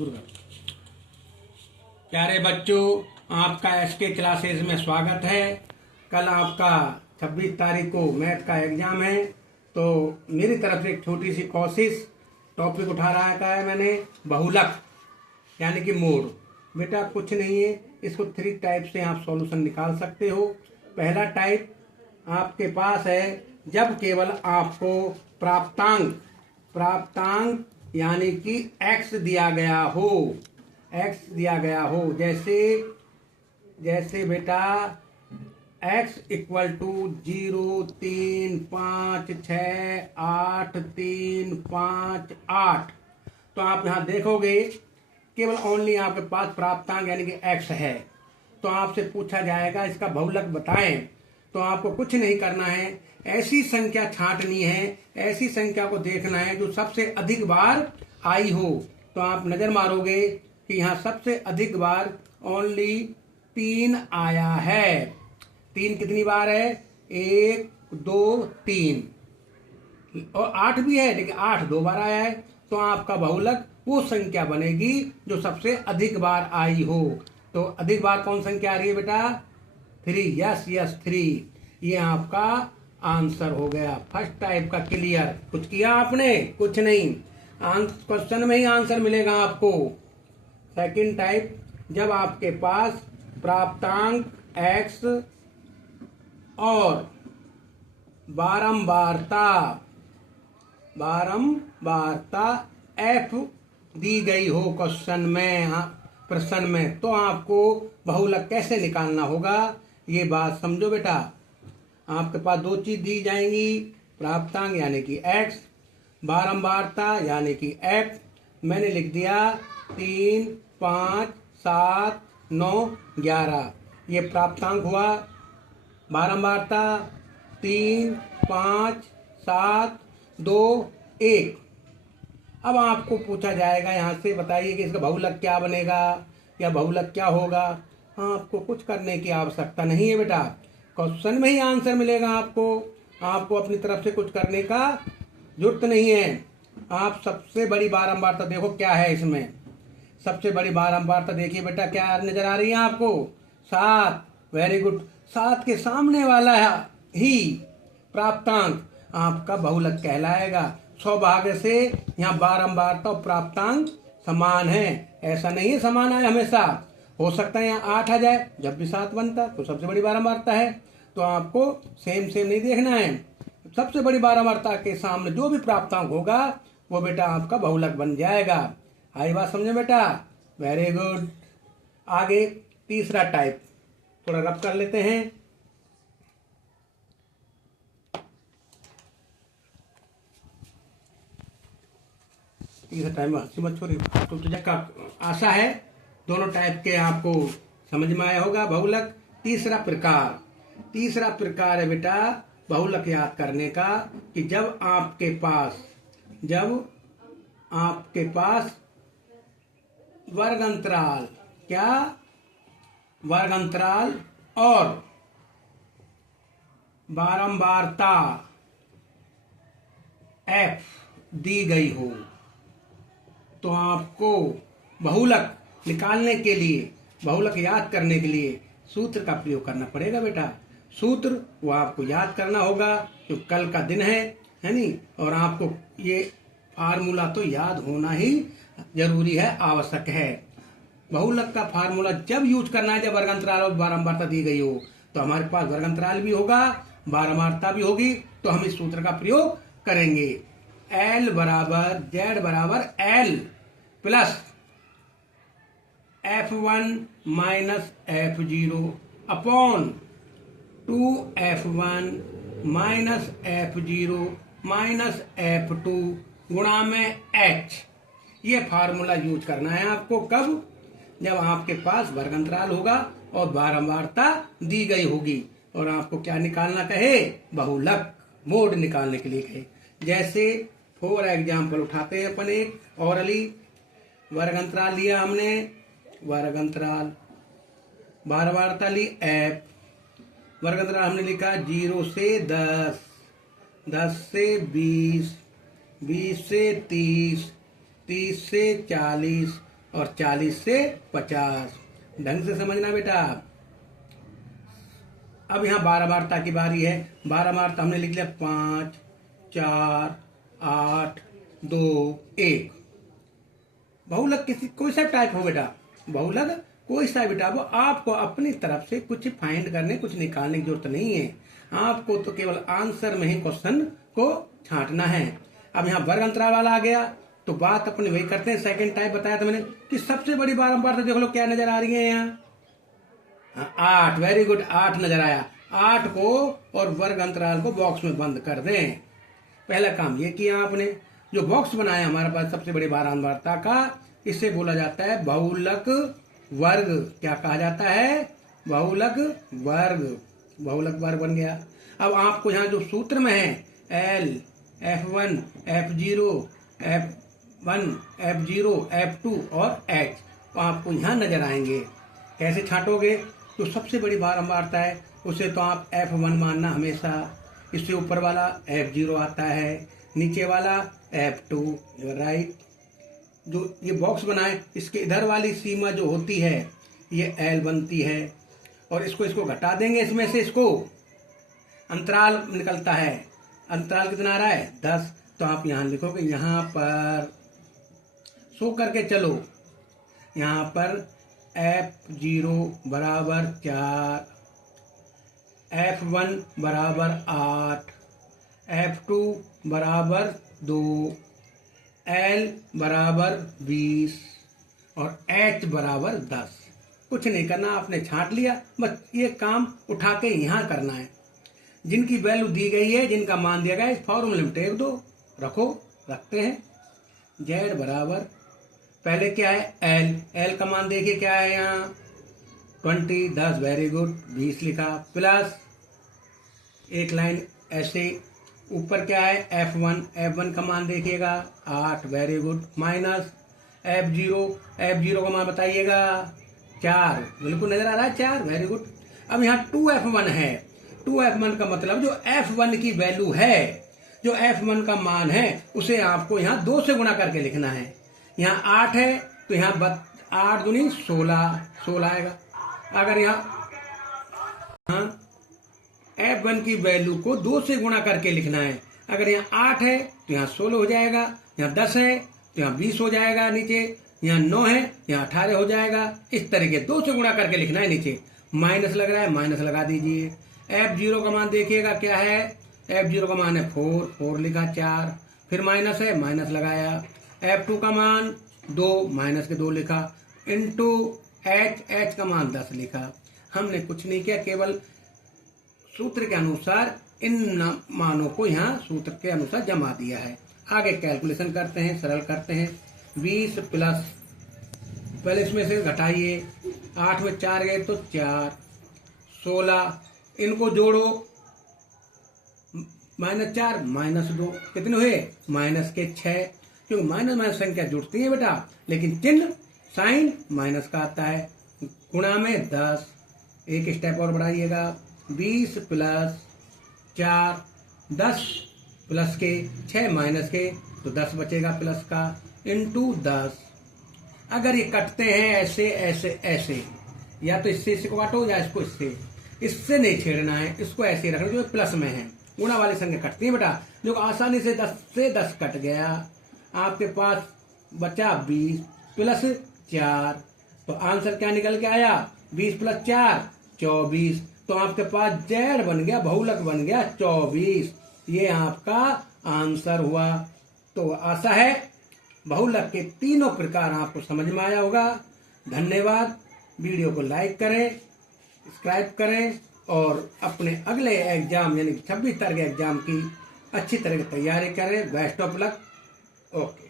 शुरू कर। प्यारे बच्चों, आपका एसके क्लासेस में स्वागत है। कल आपका 26 तारीख को मैथ का एग्जाम है, तो मेरी तरफ से एक छोटी सी कोशिश, टॉपिक उठा रहा है मैंने बहुलक यानी कि मोड। बेटा कुछ नहीं है, इसको 3 टाइप से आप सॉल्यूशन निकाल सकते हो। पहला टाइप आपके पास है जब केवल आपको प्राप्तांक यानी कि x दिया गया हो, जैसे बेटा x इक्वल टू 0, 3, 5, 6, 8, 3, 5, 8। तो आप यहाँ देखोगे केवल ओनली आपके पास प्राप्तांक यानी कि x है, तो आपसे पूछा जाएगा इसका बहुलक बताएं। तो आपको कुछ नहीं करना है, ऐसी संख्या छांटनी है, ऐसी संख्या को देखना है जो सबसे अधिक बार आई हो। तो आप नजर मारोगे कि यहाँ सबसे अधिक बार ओनली 3 आया है। 3 कितनी बार है? 1, 2, 3 और 8 भी है, लेकिन 8 2 बार आया है। तो आपका बहुलक वो संख्या बनेगी जो सबसे अधिक बार आई हो। तो अधिक बार कौन संख्या आ रही है बेटा? 3। यस 3। ये आपका आंसर हो गया। फर्स्ट टाइप का क्लियर। कुछ किया आपने? कुछ नहीं, क्वेश्चन में ही आंसर मिलेगा आपको। सेकंड टाइप, जब आपके पास प्राप्तांक x और बारंबारता f दी गई हो क्वेश्चन में, प्रश्न में, तो आपको बहुलक कैसे निकालना होगा ये बात समझो बेटा। आपके पास 2 चीज दी जाएंगी, प्राप्तांक यानी कि x, बारंबारता यानी कि f। मैंने लिख दिया 3, 5, 7, 9, 11। ये प्राप्तांक हुआ। बारंबारता 3, 5, 7, 2, 1। अब आपको पूछा जाएगा यहाँ से, बताइए कि इसका बहुलक क्या बनेगा या बहुलक क्या होगा। आपको कुछ करने की आवश्यकता नहीं है बेटा, क्वेश्चन में ही आंसर मिलेगा आपको अपनी तरफ से कुछ करने का जरूरत नहीं है। आप सबसे बड़ी बारंबारता देखो क्या है इसमें। सबसे बड़ी बारंबारता देखिए बेटा, क्या नजर आ रही है आपको? 7। Very good. 7 के सामने वाला ही प्राप्तांक आपका बहुलक कहलाएगा। सौभाग्य से यहाँ बारंबारता और प्राप्तांक समान है। ऐसा नहीं है समान है हमेशा, हो सकता है यहाँ 8 आ जाए, जब भी 7 बनता तो सबसे बड़ी बारंबारता है। तो आपको सेम नहीं देखना है, सबसे बड़ी बारंबारता के सामने जो भी प्राप्तांक होगा वो बेटा आपका बहुलक बन जाएगा। आई बात समझे बेटा? Very good. आगे तीसरा टाइप, थोड़ा रब कर लेते हैं। तीसरा टाइप हंसी मत छोड़ी, तो तुझे का आशा है दोनों टाइप के आपको समझ में आया होगा बहुलक। तीसरा प्रकार है बेटा बहुलक याद करने का, कि जब आपके पास वर्गअंतराल और बारंबारता f दी गई हो, तो आपको बहुलक निकालने के लिए, बहुलक याद करने के लिए सूत्र का प्रयोग करना पड़ेगा बेटा। सूत्र वो आपको याद करना होगा, जो कल का दिन है नहीं, और आपको ये फार्मूला तो याद होना ही जरूरी है, आवश्यक है। बहुलक का फार्मूला जब यूज करना है जब वर्गअंतराल और बारंबारता दी गई हो। तो हमारे पास वर्गअंतराल भी होगा, बारंबारता भी होगी, तो हम इस सूत्र का प्रयोग करेंगे। L बराबर Z बराबर L plus F1 minus F0 upon 2F1 minus F0 minus F2 गुणा में H। ये फार्मूला यूज करना है आपको। कब? जब आपके पास वर्गअंतराल होगा और बारंबारता दी गई होगी, और आपको क्या निकालना कहे? बहुलक मोड निकालने के लिए कहे। जैसे फॉर एग्जाम्पल उठाते हैं अपन एक औरली, वर्गअंतराल लिया हमने, वर्गअंतराल, बारंबारता ली f, वर्गअंतराल हमने लिखा 0 से 10, 10 से 20, 20 से 30, 30 से 40, और 40 से 50। ढंग से समझना बेटा। अब यहाँ 12 वार्ता की बारी है। 12 वार्ता हमने लिख लिया 5 4 8 2 1। बहुलक किसी कोई सा टाइप हो बेटा, बहुलक कोई सा बेटा, वो आपको अपनी तरफ से कुछ फाइंड करने, कुछ निकालने की जरूरत नहीं है। आपको तो केवल आंसर में ही क्वेश्चन को छांटना है। अब यहाँ वर्ग अंतराल वाला आ गया तो बात अपनी वही करते हैं। सेकंड टाइप बताया था मैंने कि सबसे बड़ी बारंबारता देख लो क्या नजर आ रही है यहाँ, 8। वेरी गुड, 8 नजर आया। 8 को और वर्ग अंतराल को बॉक्स में बंद कर दें। पहला काम ये किया आपने। जो बॉक्स बनाया हमारे पास सबसे बड़ी बारंबारता का, इसे बोला जाता है बहुलक वर्ग। क्या कहा जाता है? बहुलक वर्ग। बहुलक वर्ग बन गया। अब आपको यहाँ जो सूत्र में है L F1 F0 F1 F0 F2 और H, तो आपको यहाँ नजर आएंगे। कैसे छांटोगे? तो सबसे बड़ी बारंबारता है उसे तो आप F1 मानना हमेशा। इससे ऊपर वाला F0 आता है, नीचे वाला F2। राइट। जो ये बॉक्स बनाए इसके इधर वाली सीमा जो होती है ये L बनती है, और इसको घटा देंगे इसमें से, इसको अंतराल निकलता है। अंतराल कितना आ रहा है? 10। तो आप यहाँ लिखोगे, यहाँ पर सो करके चलो, यहाँ पर F0 बराबर 4, F1 बराबर 8, F2 बराबर 2, L बराबर 20 और H बराबर 10। कुछ नहीं करना, आपने छांट लिया, बस ये काम उठा के यहाँ करना है। जिनकी वैल्यू दी गई है, जिनका मान दिया गया है, इस फॉर्मूले में टेक दो, रखो। रखते हैं Z बराबर, पहले क्या है? L का मान देखिए क्या है यहाँ, 20 10। वेरी गुड, 20 लिखा, प्लस एक लाइन ऐसे ऊपर क्या है? F1 का मान देखिएगा 8। वेरी गुड, माइनस F0 का मान बताइएगा 4। बिल्कुल नजर आ रहा है 4। Very good. अब यहाँ 2F1 है। 2F1 का मतलब जो F1 की वैल्यू है, जो F1 का मान है, उसे आपको यहाँ 2 से गुणा करके लिखना है। यहाँ 8 है तो यहाँ 8 दूनी 16 आएगा। अगर यहाँ F1 की वैल्यू को 2 से गुणा करके लिखना है। अगर यहाँ 8 है तो यहाँ 16 हो जाएगा, यहाँ 10 है तो यहाँ 20 हो जाएगा नीचे, यहाँ 9 है यहाँ 18 हो जाएगा। इस तरीके 2 से गुणा करके लिखना है। नीचे माइनस लग रहा है, माइनस लगा दीजिए। F0 का मान देखिएगा क्या है? F0 का मान है 4 लिखा, 4, फिर माइनस है, माइनस लगाया। F2 का मान 2, माइनस के 2 लिखा, इंटू H का मान 10 लिखा। हमने कुछ नहीं किया, केवल सूत्र के अनुसार इन मानों को यहाँ सूत्र के अनुसार जमा दिया है। आगे कैलकुलेशन करते हैं, सरल करते हैं। 20 प्लस, पहले इसमें से घटाइए, 8 में 4 गए तो 4, 16, इनको जोड़ो, -4 -2 कितने हुए? माइनस के 6। क्योंकि माइनस माइनस संख्या जुड़ती है बेटा, लेकिन चिन्ह साइन माइनस का आता है। गुणा में 10, एक स्टेप और बढ़ाइएगा, 20 प्लस 4, 10 प्लस के 6 माइनस के, तो 10 बचेगा प्लस का, इंटू 10। अगर ये कटते हैं ऐसे ऐसे ऐसे, या तो इससे इसको काटो या इसको इससे नहीं छेड़ना है, इसको ऐसे ही रखना जो प्लस में है। गुणा वाली संख्या कटती है बेटा, जो आसानी से 10 से 10 कट गया। आपके पास बचा 20 प्लस 4, तो आंसर क्या निकल के आया? 20 प्लस 4 24। तो आपके पास Z बन गया, बहुलक बन गया 24। ये आपका आंसर हुआ। तो आशा है बहुलक के तीनों प्रकार आपको समझ में आया होगा। धन्यवाद। वीडियो को लाइक करें, सब्सक्राइब करें और अपने अगले एग्जाम यानी 26 तारीख एग्जाम की अच्छी तरह की तैयारी करें। Best of luck. ओके।